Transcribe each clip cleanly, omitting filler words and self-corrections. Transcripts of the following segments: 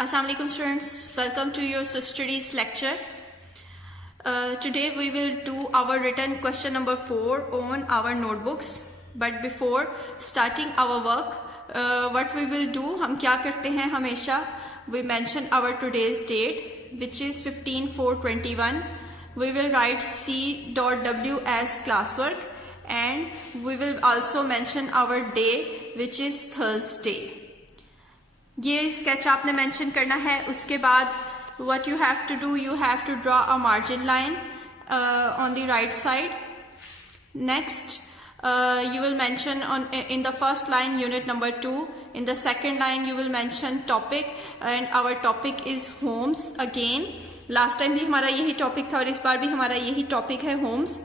Assalamualaikum students, welcome to your studies lecture. Today we will do our written question number 4 on our notebooks. But before starting our work, what we will do, हम क्या करते हैं हमेशा, we mention our today's date which is 15/4/21. We will write C.W as classwork and we will also mention our day which is Thursday. ये sketch आपने mention करना है. उसके बाद what you have to do, you have to draw a margin line on the right side. Next, you will mention in the first line unit number 2. In the second line you will mention topic and our topic is homes. Again, last time भी हमारा यही topic था और इस बार भी हमारा यही topic है homes.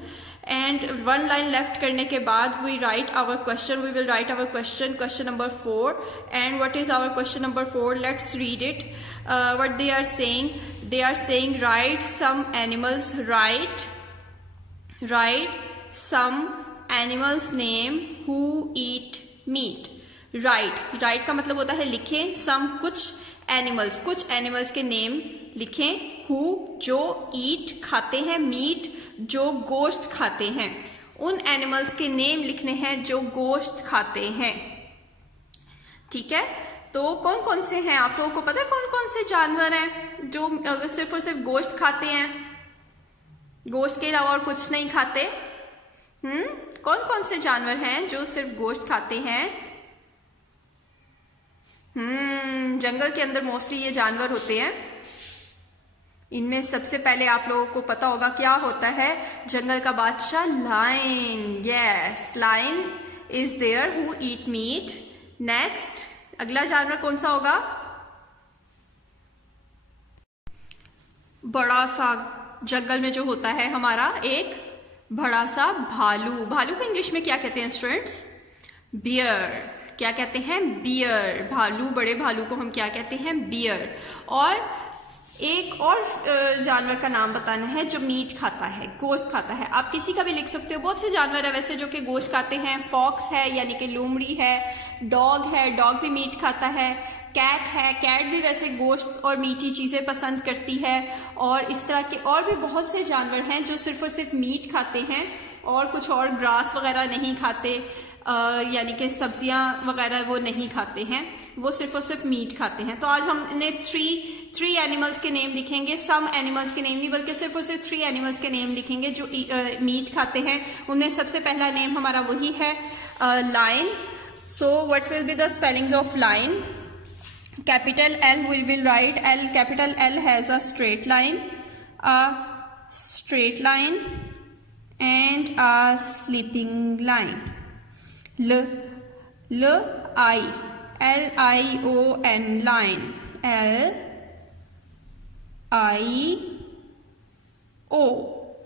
And one line left करने के बाद we write our question. We will write our question number 4. And what is our question number 4? Let's read it. What they are saying? They are saying write some animals. Write some animals name who eat meat. Write का मतलब होता है लिखें. Some कुछ animals के name लिखें. Who जो eat खाते हैं, meat जो गोश्त खाते हैं. उन एनिमल्स के नेम लिखने हैं जो गोश्त खाते हैं. ठीक है, तो कौन कौन से हैं? आप लोगों को पता है कौन कौन से जानवर हैं जो सिर्फ और सिर्फ गोश्त खाते हैं, गोश्त के अलावा और कुछ नहीं खाते? कौन कौन से जानवर हैं जो सिर्फ गोश्त खाते हैं? जंगल के अंदर मोस्टली ये जानवर होते हैं. इनमें सबसे पहले आप लोगों को पता होगा क्या होता है. जंगल का बादशाह lion. Yes, lion is there who eat meat. Next, अगला जानवर कौन सा होगा? बड़ा सा जंगल में जो होता है हमारा एक बड़ा सा भालू. भालू को इंग्लिश में क्या कहते हैं स्टूडेंट्स? बियर. क्या कहते हैं? बियर. भालू, बड़े भालू को हम क्या कहते हैं? बियर. और एक और जानवर का नाम बताना है जो मीट खाता है, गोश्त खाता है. आप किसी का भी लिख सकते हो. बहुत से जानवर है वैसे जो कि गोश्त खाते हैं. फॉक्स है यानी कि लोमड़ी है. डॉग है, डॉग भी मीट खाता है. कैट है, कैट भी वैसे गोश्त और मीठी चीज़ें पसंद करती है. और इस तरह के और भी बहुत से जानवर हैं जो सिर्फ और सिर्फ मीट खाते हैं और कुछ और ग्रास वगैरह नहीं खाते, यानी कि सब्जियां वगैरह वो नहीं खाते हैं, वो सिर्फ और सिर्फ मीट खाते हैं. तो आज हमने थ्री एनिमल्स के नेम लिखेंगे. सम एनिमल्स के नेम नहीं बल्कि सिर्फ और सिर्फ 3 एनिमल्स के नेम लिखेंगे जो मीट खाते हैं. उनमें सबसे पहला नेम हमारा वही है lion. So what will be the spellings of lion? Capital L we will write L. Capital L has a straight line and a sleeping line. Lion, line.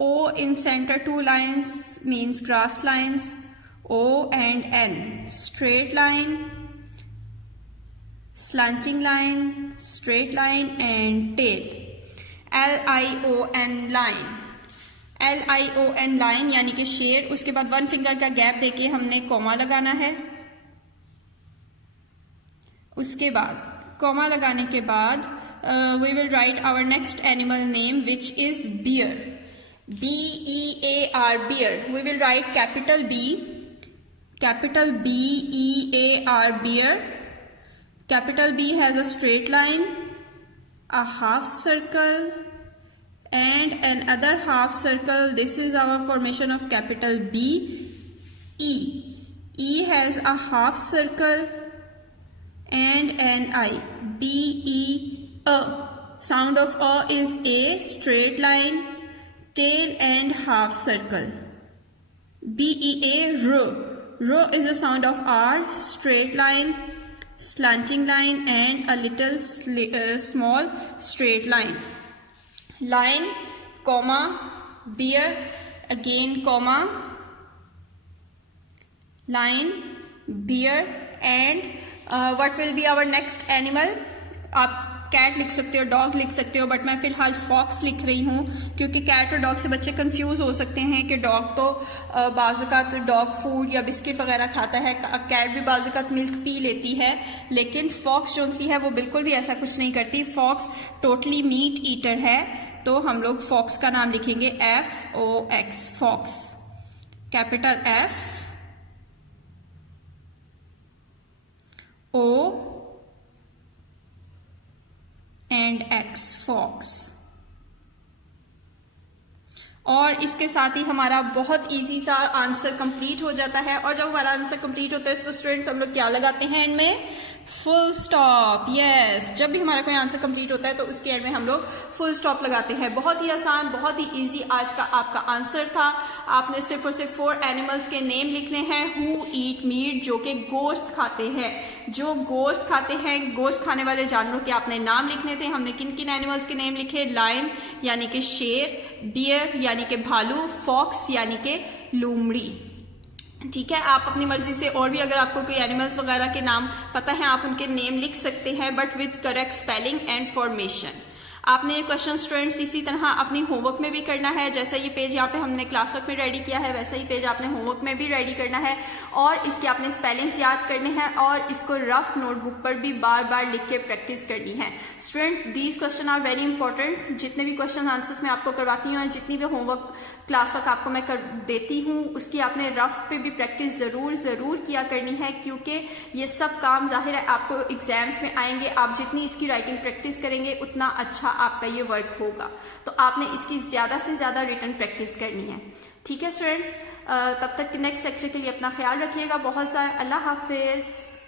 O in center, 2 lines means grass lines. O and N, straight line, slanting line, straight line and tail. Lion, line यानी कि शेर. उसके बाद 1 finger का gap देके हमने comma लगाना है. उसके बाद कॉमा लगाने के बाद we will write our next animal name which is bear. B-E-A-R, bear. We will write capital B-E-A-R, bear. Capital B has a straight line, a half circle and another half circle. This is our formation of capital B. E has a half circle and an I. B-E-A. Sound of A is A, straight line, tail and half circle. B-E-A, R is a sound of R, straight line, slanting line and a little small straight line. Lion, comma, bear, again comma, lion, bear and what will be our next animal? आप cat लिख सकते हो, dog लिख सकते हो, but मैं फ़िलहाल fox लिख रही हूँ क्योंकि कैट और डॉग से बच्चे कंफ्यूज हो सकते हैं कि डॉग तो बाज़ात डॉग फूड या बिस्किट वगैरह खाता है, कैट भी बाज़ात मिल्क पी लेती है, लेकिन फॉक्स जो सी है वो बिल्कुल भी ऐसा कुछ नहीं करती। फॉक्स टोटली मीट ईटर है, तो हम लोग फॉक्स का नाम लिखेंगे FOX, fox, capital F O and X, fox. और इसके साथ ही हमारा बहुत इजी सा आंसर कंप्लीट हो जाता है। और जब हमारा आंसर कंप्लीट होता है तो स्टूडेंट्स हम लोग क्या लगाते हैं एंड में? Full stop. यस, जब भी हमारा कोई आंसर कंप्लीट होता है तो उसके एंड में हम लोग फुल स्टॉप लगाते हैं। बहुत ही आसान, बहुत ही इजी आज का आपका आंसर था। आपने सिर्फ और सिर्फ 4 एनिमल्स के नेम लिखने हैं हु ईट मीट, जो कि गोश्त खाते हैं, जो गोश्त खाते हैं, गोश्त खाने वाले जानवरों के आपने नाम लिखने थे। हमने किन किन एनिमल्स के नेम लिखे? लायन यानी कि शेर, बियर यानी कि भालू, फॉक्स यानी कि लोमड़ी। ठीक है, आप अपनी मर्जी से और भी अगर आपको कोई एनिमल्स वगैरह के नाम पता है आप उनके नेम लिख सकते हैं, but with correct spelling and formation. आपने ये क्वेश्चन स्टूडेंट्स इसी तरह अपनी होमवर्क में भी करना है। जैसा ये पेज यहाँ पे हमने क्लास वर्क में रेडी किया है वैसा ही पेज आपने होमवर्क में भी रेडी करना है, और इसके आपने स्पेलिंग्स याद करने हैं और इसको रफ नोटबुक पर भी बार बार लिख के प्रैक्टिस करनी है। Students these question are very important. जितने भी क्वेश्चन आंसर्स मैं आपको करवाती हूँ, जितनी भी होमवर्क क्लास वर्क आपको मैं कर देती हूँ, उसकी आपने रफ पे भी प्रैक्टिस ज़रूर किया करनी है, क्योंकि ये सब काम जाहिर है आपको एग्जाम्स में आएंगे। आप जितनी इसकी राइटिंग प्रैक्टिस करेंगे उतना अच्छा आपका ये वर्क होगा, तो आपने इसकी ज़्यादा से ज़्यादा रिटन प्रैक्टिस करनी है। ठीक है स्टूडेंट्स, तब तक नेक्स्ट लेक्चर के लिए अपना ख्याल रखिएगा बहुत सारा। अल्लाह हाफिज़।